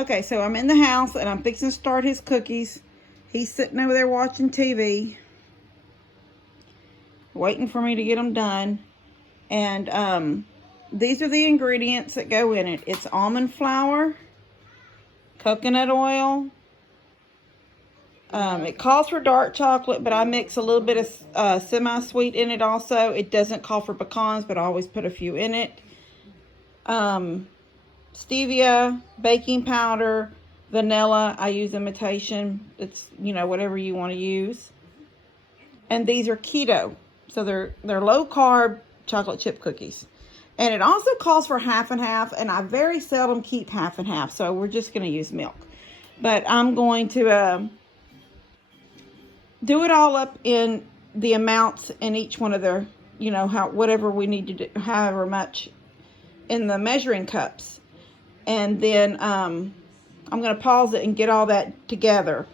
Okay, so I'm in the house and I'm fixing to start his cookies. He's sitting over there watching TV, waiting for me to get them done. And these are the ingredients that go in it. It's almond flour, coconut oil. It calls for dark chocolate, but I mix a little bit of semi-sweet in it also. It doesn't call for pecans, but I always put a few in it. Stevia, baking powder, vanilla. I use imitation. It's, you know, whatever you want to use. And these are keto. So they're low carb chocolate chip cookies. And it also calls for half and half, and I very seldom keep half and half, so we're just going to use milk. But I'm going to do it all up in the amounts in each one of the, you know, whatever we need to do, however much in the measuring cups. And then I'm going to pause it and get all that together.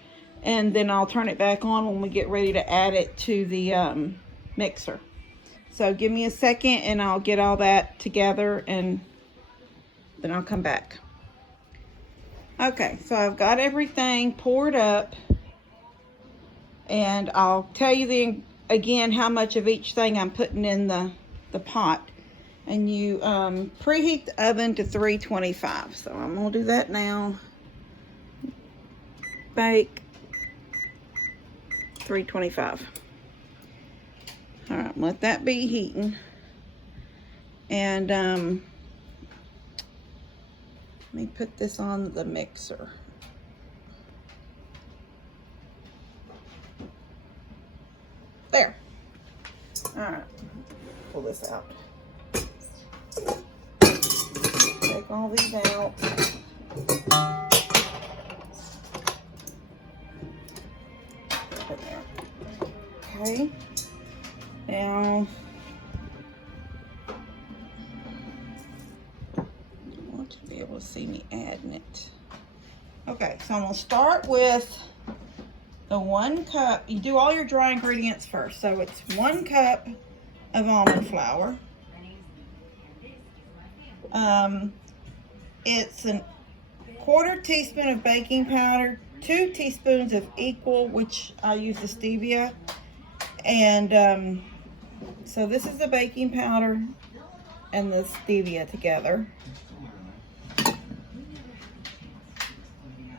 And then I'll turn it back on when we get ready to add it to the mixer. So give me a second and I'll get all that together and then I'll come back. Okay, so I've got everything poured up. And I'll tell you again how much of each thing I'm putting in the pot. And you preheat the oven to 325. So I'm going to do that now. Bake 325. All right, let that be heating. And let me put this on the mixer. There. All right, pull this out. Take all these out. Put there. Okay. Now, I want you to be able to see me adding it. Okay, so I'm going to start with the 1 cup. You do all your dry ingredients first. So it's 1 cup of almond flour. It's a 1/4 teaspoon of baking powder, 2 teaspoons of equal, which I use the stevia. And so this is the baking powder and the stevia together.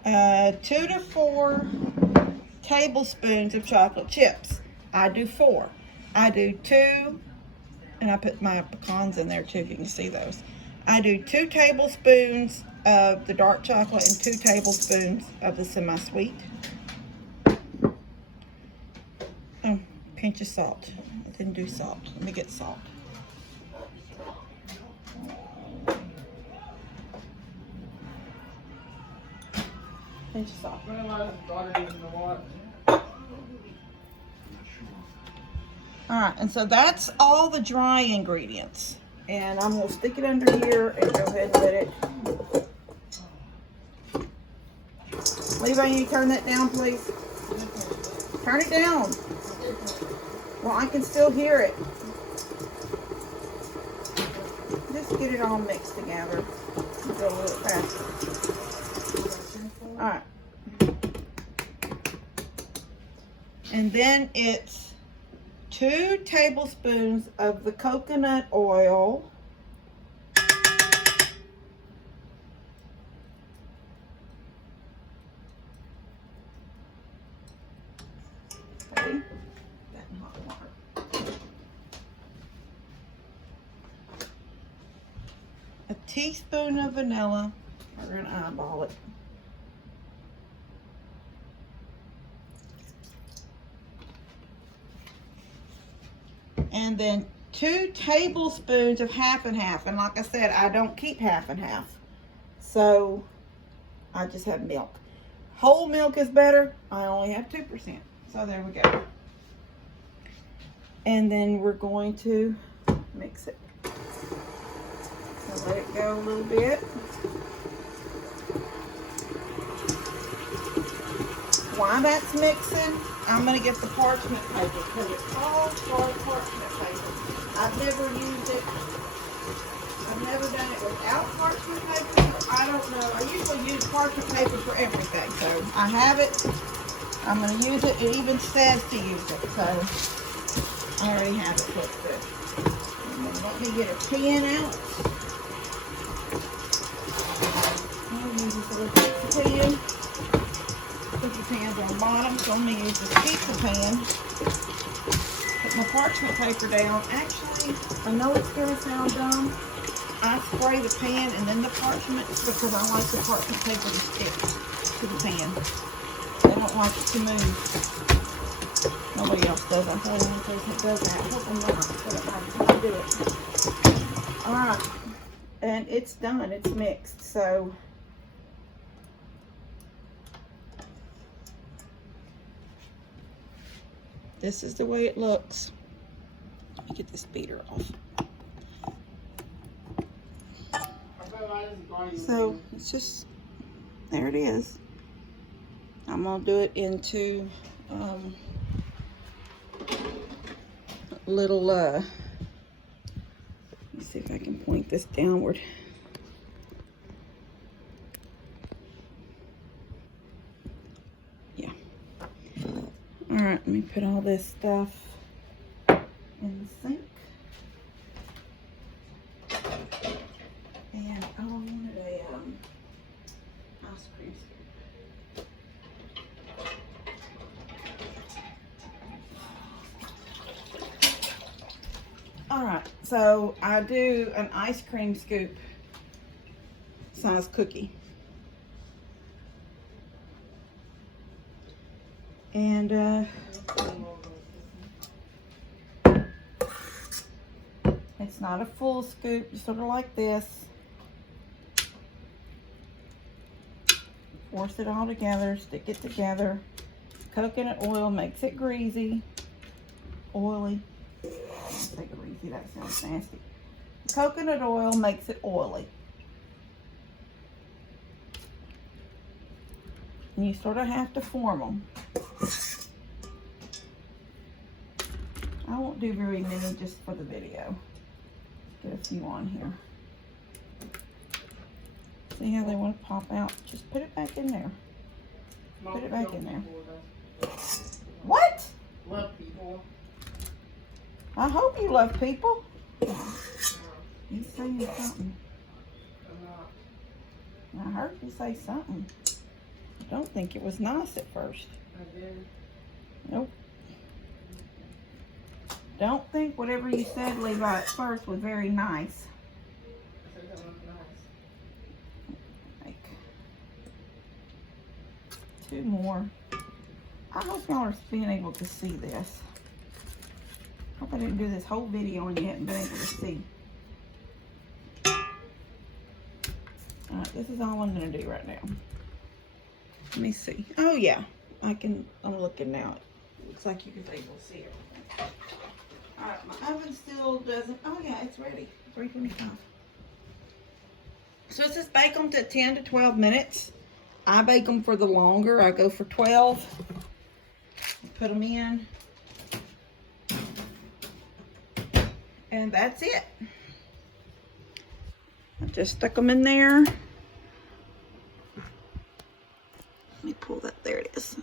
2 to 4 tablespoons of chocolate chips. I do 4. I do 2, and I put my pecans in there too, if you can see those. I do 2 tablespoons of the dark chocolate and 2 tablespoons of the semi-sweet. Oh, pinch of salt. I didn't do salt. Let me get salt. Pinch of salt. Alright, and so that's all the dry ingredients. And I'm going to stick it under here and go ahead and let it. Levi, you turn that down, please. Turn it down. Well, I can still hear it. Just get it all mixed together. Go a little faster. Alright. And then it's 2 tablespoons of the coconut oil. Ready? That in hot water. A teaspoon of vanilla. We're going to eyeball it. And then 2 tablespoons of half and half. And like I said, I don't keep half and half. So I just have milk. Whole milk is better. I only have 2%. So there we go. And then we're going to mix it. So let it go a little bit. While that's mixing, I'm going to get the parchment paper because it calls for parchment paper. I've never used it. I've never done it without parchment paper, so I don't know. I usually use parchment paper for everything, so I have it. I'm going to use it. It even says to use it, so I already have it. Looks good. Let me get a pen out. I'll use this little pizza pan. Pizza pan's on the bottom, so I'm going to use this pizza pan. Put my parchment paper down. Actually, I know it's going to sound dumb. I spray the pan and then the parchment because I like the parchment paper to stick to the pan. I don't like it to move. Nobody else does. I'm the only one person that does that. I hope I'm not, but I do it. Alright. And it's done. It's mixed. So this is the way it looks. Let me get this beater off. So it's just, there it is. I'm gonna do it into little, let me see if I can point this downward. Yeah. All right, let me put all this stuff in the sink. And I wanted a ice cream scoop. All right, so I do an ice cream scoop size cookie. And it's not a full scoop, just sort of like this. Force it all together, stick it together. Coconut oil makes it greasy, oily. I say greasy, that sounds nasty. Coconut oil makes it oily. And you sort of have to form them. I won't do very many just for the video. Get a few on here. See how they want to pop out? Just put it back in there. Put it back in there. What? Love people. I hope you love people. He's saying something. I heard you say something. I don't think it was nice at first. I did. Nope. Don't think whatever you said, Levi, at first was very nice. I said that was nice. Like 2 more. I hope y'all are being able to see this. Hope I didn't do this whole video and you haven't been able to see. Alright, this is all I'm going to do right now. Let me see. Oh yeah, I'm looking now. It looks like you can be able to see everything. Alright, my oven still doesn't, oh yeah, it's ready. 325. So it says bake them to 10 to 12 minutes. I bake them for the longer. I go for 12. Put them in. And that's it. I just stuck them in there. Let me pull that. There it is.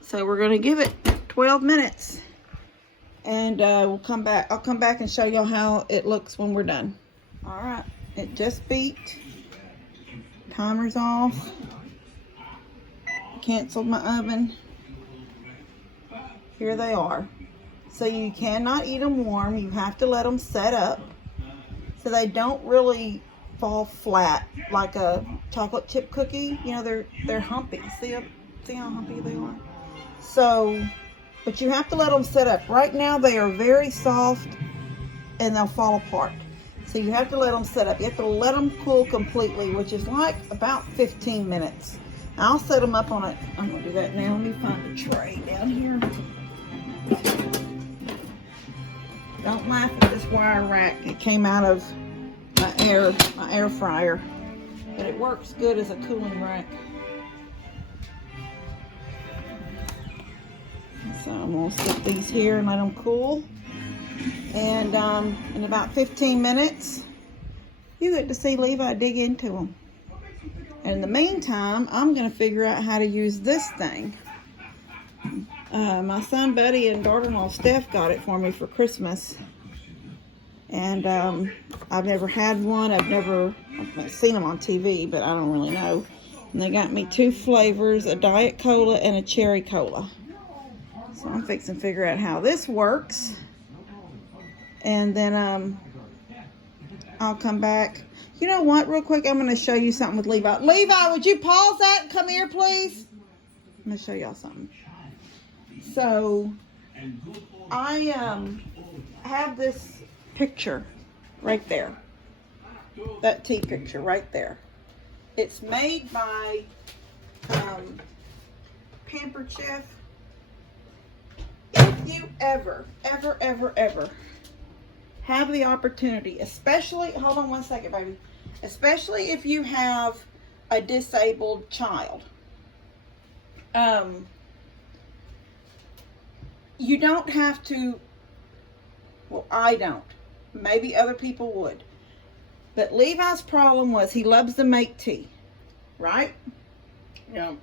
So we're going to give it 12 minutes. And we'll come back. I'll come back and show y'all how it looks when we're done. All right. It just beat. Timer's off. Canceled my oven. Here they are. So you cannot eat them warm. You have to let them set up so they don't really fall flat like a chocolate chip cookie. You know, they're humpy. See how humpy they are? So, but you have to let them set up. Right now they are very soft and they'll fall apart. So you have to let them set up. You have to let them cool completely, which is like about 15 minutes. I'll set them up on it. I'm going to do that now. Let me find a tray down here. Don't laugh at this wire rack. It came out of my air fryer. But it works good as a cooling rack. So I'm going to stick these here and let them cool. And in about 15 minutes, You get to see Levi dig into them. And in the meantime, I'm going to figure out how to use this thing. My son Buddy and daughter-in-law Steph got it for me for Christmas. And I've never had one. I've seen them on TV, but I don't really know. And they got me 2 flavors, a Diet Cola and a Cherry Cola. So I'm fixing to figure out how this works. And then I'll come back. You know what? Real quick, I'm going to show you something with Levi. Levi, would you pause that and come here, please? I'm going to show y'all something. So, I have this picture right there. That tea picture right there. It's made by Pampered Chef. If you ever have the opportunity, especially, hold on one second, baby. Especially if you have a disabled child. You don't have to, well, I don't. Maybe other people would. But Levi's problem was he loves to make tea, right? Yeah.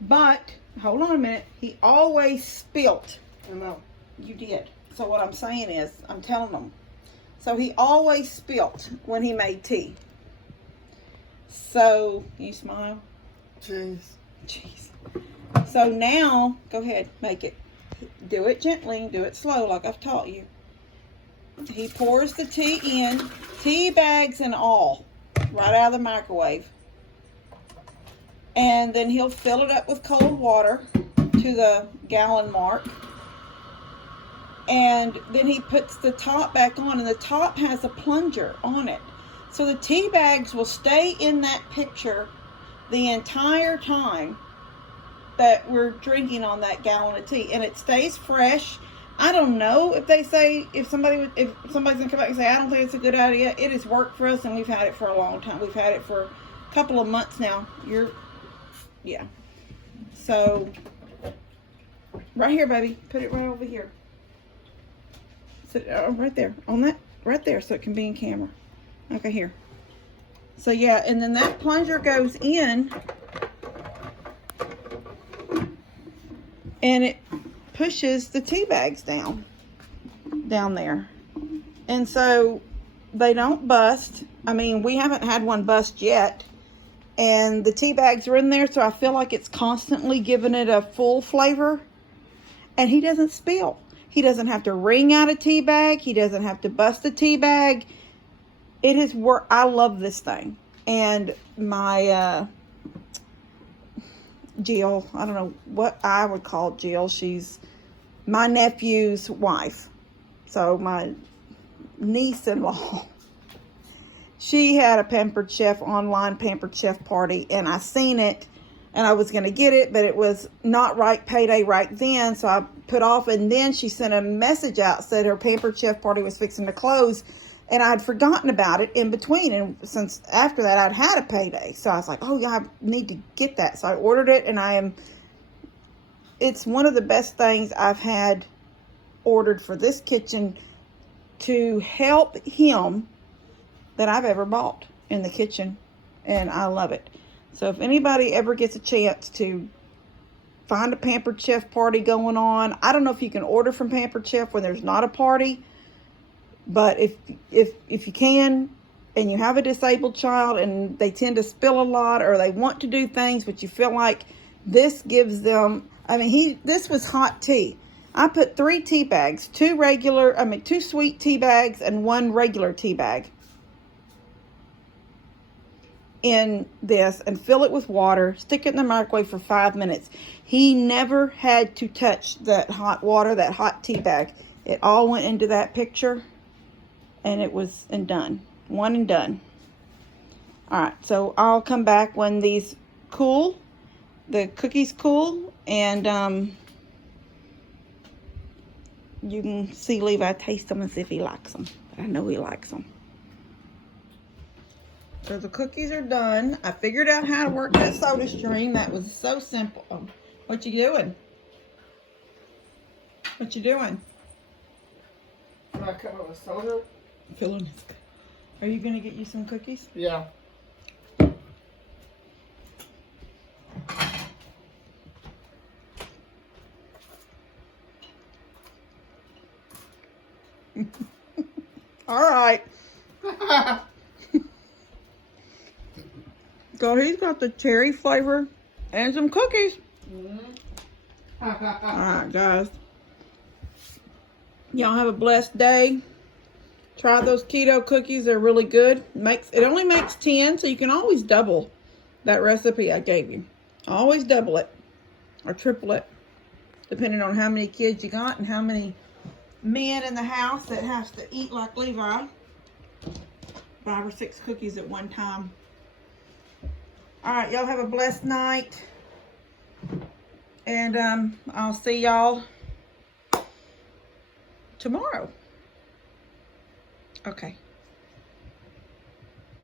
But, hold on a minute, he always spilt. I know. You did. So what I'm saying is, I'm telling them. So he always spilt when he made tea. So, can you smile? Jeez. So now, go ahead, make it. Do it gently, do it slow like I've taught you. He pours the tea in, tea bags and all, right out of the microwave. And then he'll fill it up with cold water to the gallon mark. And then he puts the top back on, and the top has a plunger on it. So the tea bags will stay in that picture the entire time that we're drinking on that gallon of tea, and it stays fresh. I don't know if they say, if somebody's gonna come back and say, I don't think it's a good idea. It has worked for us, and we've had it for a long time. We've had it for a couple of months now. Yeah. So, right here, baby. Put it right over here. So, right there, on that, right there, so it can be in camera. Okay, here. So yeah, and then that plunger goes in, and it pushes the tea bags down there. And so they don't bust. I mean, we haven't had one bust yet. And the tea bags are in there, so I feel like it's constantly giving it a full flavor. And he doesn't spill. He doesn't have to wring out a tea bag. He doesn't have to bust a tea bag. It is work. I love this thing. And my Jill, I don't know what I would call Jill. She's my nephew's wife. So my niece-in-law, she had a Pampered Chef, online Pampered Chef party, and I seen it, and I was going to get it, but it was not right payday right then, so I put off, and then she sent a message out, said her Pampered Chef party was fixing to close, and I had forgotten about it in between, and since after that, I'd had a payday, so I was like, oh yeah, I need to get that, so I ordered it, and it's one of the best things I've had ordered for this kitchen to help him that I've ever bought in the kitchen, and I love it. So if anybody ever gets a chance to find a Pampered Chef party going on, I don't know if you can order from Pampered Chef when there's not a party, but if you can, and you have a disabled child and they tend to spill a lot, or they want to do things, but you feel like this gives them, this was hot tea. I put 3 tea bags, 2 sweet tea bags and 1 regular tea bag in this, and fill it with water, stick it in the microwave for 5 minutes. He never had to touch that hot water, that hot tea bag. It all went into that picture, and it was done. One and done. All right, so I'll come back when these cool, the cookies cool, and you can see Levi taste them and see if he likes them. But I know he likes them. So the cookies are done. I figured out how to work that soda stream. That was so simple. Oh, what you doing? What you doing? Am I coming with soda? Filling his cup. Are you gonna get you some cookies? Yeah. All right. So he's got the cherry flavor and some cookies. All right, guys. Y'all have a blessed day. Try those keto cookies. They're really good. It only makes 10, so you can always double that recipe I gave you. Always double it or triple it, depending on how many kids you got and how many men in the house that has to eat like Levi. 5 or 6 cookies at one time. All right, y'all have a blessed night. And I'll see y'all tomorrow. Okay.